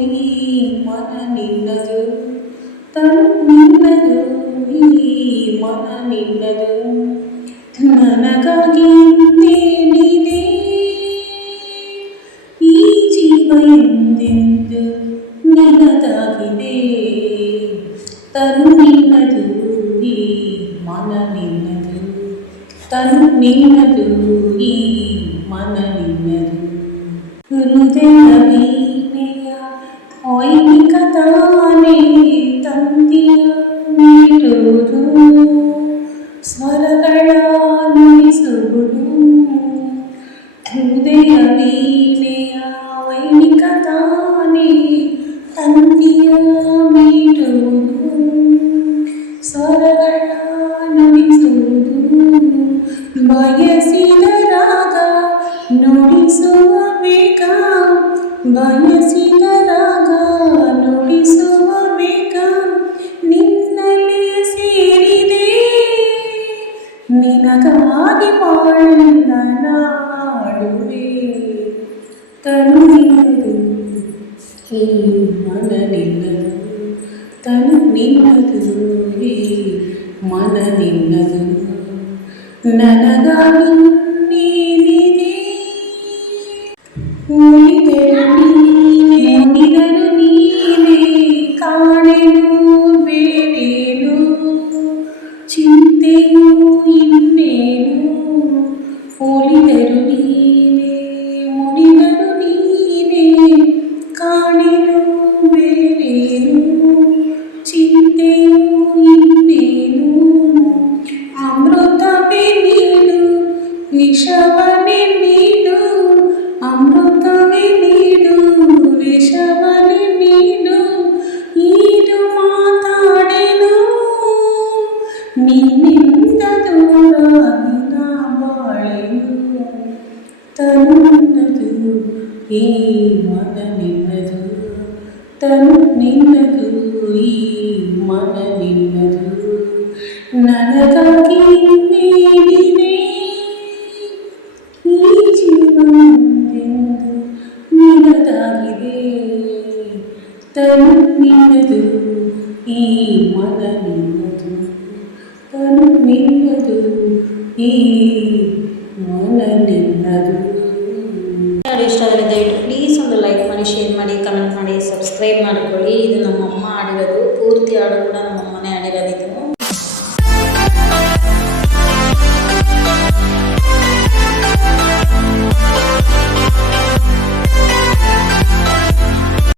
ಈ ಮನ ನಿನ್ನದು, ತನು ನಿನ್ನದು, ಈ ಮನ ನಿನ್ನದು. ನನಗಾಗಿ ನೀನಿದೆ, ಈ ಜೀವ ಎಂದೆಂದು ನಿನ್ನದಾಗಿದೆ. ತನು ನಿನ್ನದು, ಈ ಮನ ನಿನ್ನದು, ತನು ನಿನ್ನದು, ಈ ಮನ ನಿನ್ನದು. ಹೃದಯ ವೀಣೆಯ ವೈಣಿಕ ತಾನೇ ತಂದಿಯ ನೀಡುವುದು, ಸ್ವರಗಳ ನುಡಿಸುವುದು. ಹೃದಯ ವೀಣೆಯ ವೈಣಿಕ ತಾನೇ ತಂದಿಯ ನೀಡುವುದು, ಸ್ವರಗಳ ನುಡಿಸುವುದು. ಬಯಸಿದ ರಾಗ ನುಡಿಸುವ ಬೇಗ, ಬಯಸಿದ ರಾಗ ನುಡಿಸುವ ಬೇಗ. ನಿನ್ನಲ್ಲೇ ಸೇರಿದೆ, ನಿನಗಾಗಿ ಬಾಳನ್ನ ನಾಡುವೆ. ತನು ನಿನ್ನದು, ಈ ಮನ ನಿನ್ನದು, ತನು ನಿನ್ನದು, ಈ ಮನ ನಿನ್ನದು. ನನಗಾಗಿ ನೀನಿದೆ, ಉಳಿದರು ನೀನೇ, ಉಳಿದರು ನೀನೇ, ಕಾಣೆನು ಬೇರೇನು, ಚಿಂತೆಯು ಇನ್ನೇನು. ಉಳಿದರು ನೀನೇ, ಉಳಿದರು ನೀನೇ, ಕಾಣೆನು ಬೇರೇನು, ಚಿಂತೆಯು ಇನ್ನೇನು. ಅಮೃತವೇ ನೀನು, ವಿಷವನೇ ನೀನು, ಅಮೃತವೇ ನೀನು, ವಿಷವನೇ ನೀನು. ಈದು ಮಾತಾಡೆನು, ನಿನ್ನಿಂದ ದೂರಾಗಿ ನಾ ಬಾಳೆನು. ತನು ನಿನ್ನದು, ಈ ಮನ ನಿನ್ನದು, ತನು ನಿನ್ನದು, ಈ ಮನ ನಿನ್ನದು. ನನಗಾಗಿ ನೀನಿದೆ, ಈ ಜೀವನವೆಂದು ನಿನ್ನದಾಗಿದೆ. ತನು ನಿನ್ನದು, ಈ ಮನ ನಿನ್ನದು, ತನು ನಿನ್ನದು, ಈ ಮನ ನಿನ್ನದು. ಇಷ್ಟ ಆದರೆ ದಯವಿಟ್ಟು ಪ್ಲೀಸ್ ಒಂದು ಲೈಕ್ ಮಾಡಿ, ಶೇರ್ ಮಾಡಿ, ಕಮೆಂಟ್ ಮಾಡಿ, ಸಬ್ಸ್ಕ್ರೈಬ್ ಮಾಡ್ಕೊಳ್ಳಿ. ಇದು ನಮ್ಮಮ್ಮ ಆಡಿರೋದು, ಪೂರ್ತಿ ಹಾಡು ಕೂಡ ನಮ್ಮಮ್ಮನೇ